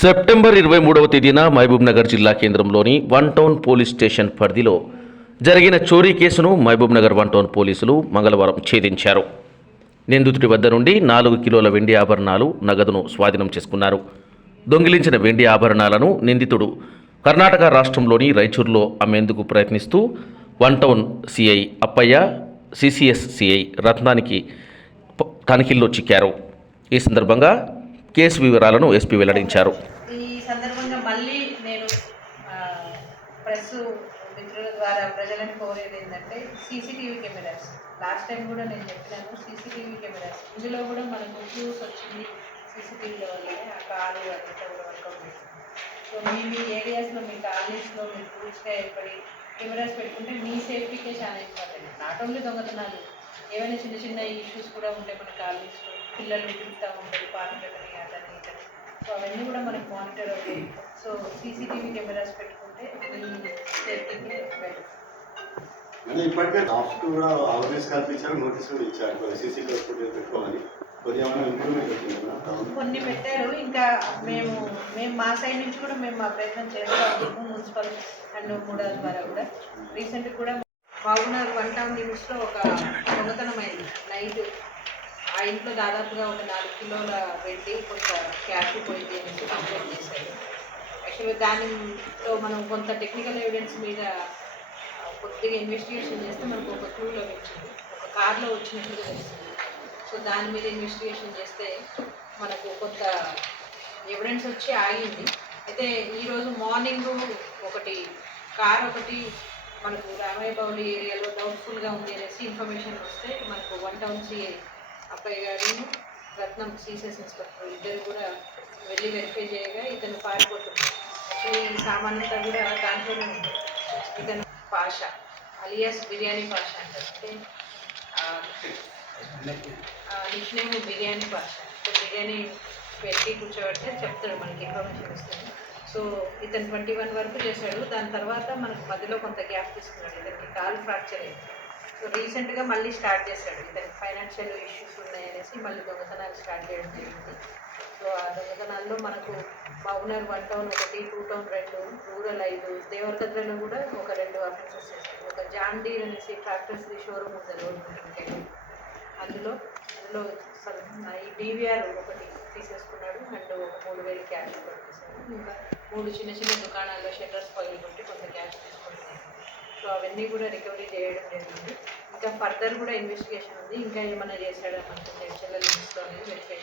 September ఇరవై మూడవ తేదీన మహబూబ్ నగర్ జిల్లా కేంద్రంలోని వన్ టౌన్ పోలీస్ స్టేషన్ పరిధిలో జరిగిన చోరీ కేసును మహబూబ్ నగర్ వన్ టౌన్ పోలీసులు మంగళవారం ఛేదించారు. నిందితుడి వద్ద నుండి నాలుగు కిలోల వెండి ఆభరణాలు నగదును స్వాధీనం చేసుకున్నారు. దొంగిలించిన వెండి ఆభరణాలను నిందితుడు కర్ణాటక రాష్ట్రంలోని రైచూర్లో అమ్మేందుకు ప్రయత్నిస్తూ one town CI Appaiah CCS CI రత్నానికి తనిఖీల్లో చిక్కారు. ఈ సందర్భంగా కేసు వివరాలను ఎస్పీ వెల్లడించారు. ఈ సందర్భంగా మళ్ళీ నేను ఆ, ప్రెస్ మిత్రుల ద్వారా ప్రజలను కోరేది ఏంటంటే సీసీటీవీ కెమెరాస్. లాస్ట్ టైం కూడా నేను చెప్పినాను సీసీటీవీ కెమెరాస్. ఇందులో కూడా మనకు క్యూస్ వచ్చింది సీసీటీవీలో వల్లనే ఆ కాలు అదంతా కూడా వర్కౌట్ చేసింది. సో మీ మీ ఏరియాస్లో మీ కాలనీస్లో మీరు పూర్తిగా ఏర్పడి కెమెరాస్ పెట్టుకుంటే మీ సేఫ్టీకే చాలా ఇంపార్టెంట్ నాట్ ఓన్లీ దొంగతనాలు. ఏమైనా చిన్న చిన్న ఇష్యూస్ కూడా ఉంటాయి మన కాలనీస్లో పిల్లలు తిరుగుతూ ఉంటారు పాటలని అటని ఇటని సో అవన్నీ కూడా మనకు మానిటర్ అవుతాయి. సో సీసీటీవీ కెమెరాస్ పెట్టుకుంటే సేఫ్టీకి బెటర్ ఇప్పటికే డాక్టర్ కూడా అవేర్నెస్ కల్పించారు నోటీస్ కూడా ఇచ్చారు. కొన్ని సీసీ ఫుటేజ్ పెట్టుకోవాలి. కొన్ని పెట్టారు. ఇంకా మేము మేము మా సైడ్ నుంచి కూడా మేము మా ప్రయత్నం చేస్తాము మున్సిపల్ అండ్ మూడా ద్వారా కూడా. రీసెంట్ కూడా బాగున్నారు వన్ టౌన్ లిమిట్స్లో ఒక దొంగతనం అయింది. నైట్ ఆ ఇంట్లో దాదాపుగా ఒక నాలుగు కిలోల వెళ్ళి కొంత క్యాష్ పోయింది అనేసి కంప్లైంట్ చేశారు. యాక్చువల్గా దానితో మనం కొంత టెక్నికల్ ఎవిడెన్స్ మీద కొద్దిగా ఇన్వెస్టిగేషన్ చేస్తే మనకు ఒక క్లూ లభించింది ఒక కార్లో వచ్చినట్టుగా తెలిసింది సో దాని మీద ఇన్వెస్టిగేషన్ చేస్తే మనకు కొంత ఎవిడెన్స్ వచ్చి ఆగింది. అయితే ఈరోజు మార్నింగ్ ఒకటి కార్ ఒకటి మనకు రామయ్య ఏరియాలో డౌట్ఫుల్గా ఉంది అనేసి ఇన్ఫర్మేషన్ వస్తే మనకు వన్ టౌన్ సిఐ అబ్బాయి గారు రత్నం సీసెస్ ఇన్స్పెక్టర్ ఇద్దరు కూడా వెళ్ళి వెరిఫై చేయగా ఇతను పారిపోతున్నాడు సో ఈ సామాన్యత కూడా దాంట్లోనే ఉంది. ఇతను పాష అలియాస్ బిర్యానీ పాష అంటారు. అంటే నేమ్ బిర్యానీ పాష. సో బిర్యానీ పెట్టి కూర్చోబెడితే చెప్తాడు మనకి ఇన్ఫర్మేషన్ ఇస్తుంది సో ఇతను ట్వంటీ వన్ వరకు చేశాడు. దాని తర్వాత మనకు మధ్యలో కొంత గ్యాప్ తీసుకున్నాడు. ఇతనికి కాల్ ఫ్రాక్చర్ అయింది. సో రీసెంట్గా మళ్ళీ స్టార్ట్ చేశాడు. ఇతనికి ఫైనాన్షియల్ ఇష్యూస్ ఉన్నాయనేసి మళ్ళీ దొంగతనాలు స్టార్ట్ చేయడం జరిగింది. సో ఆ దొంగతనాల్లో మనకు మౌనర్ వన్ టౌన్ ఒకటి టూ టౌన్ రెండు రూరల్ ఐదు దేవరకద్రలో కూడా ఒక రెండు అఫెన్సెస్ చేశాడు. ఒక జాన్ డీర్ అనేసి ట్రాక్టర్స్ షోరూమ్ ఉంది రోడ్ ఉంటుంది అందులో అందులో ఈ డీవీఆర్ ఒకటి తీసేసుకున్నాడు. అండ్ ఒక మూడు వేలు క్యాష్ కొట్టేశాడు ఇంకా మూడు చిన్న చిన్న దుకాణాల్లో షట్టర్స్ పగిలి కొట్టి కొంత క్యాష్ తీసుకున్నాడు సో అవన్నీ కూడా రికవరీ చేయడం జరిగింది. ఇంకా ఫర్దర్ కూడా ఇన్వెస్టిగేషన్ ఉంది. ఇంకా ఏమైనా చేశాడో మనకు చెల్లెల లిస్ట్లో అనేది వెరిఫై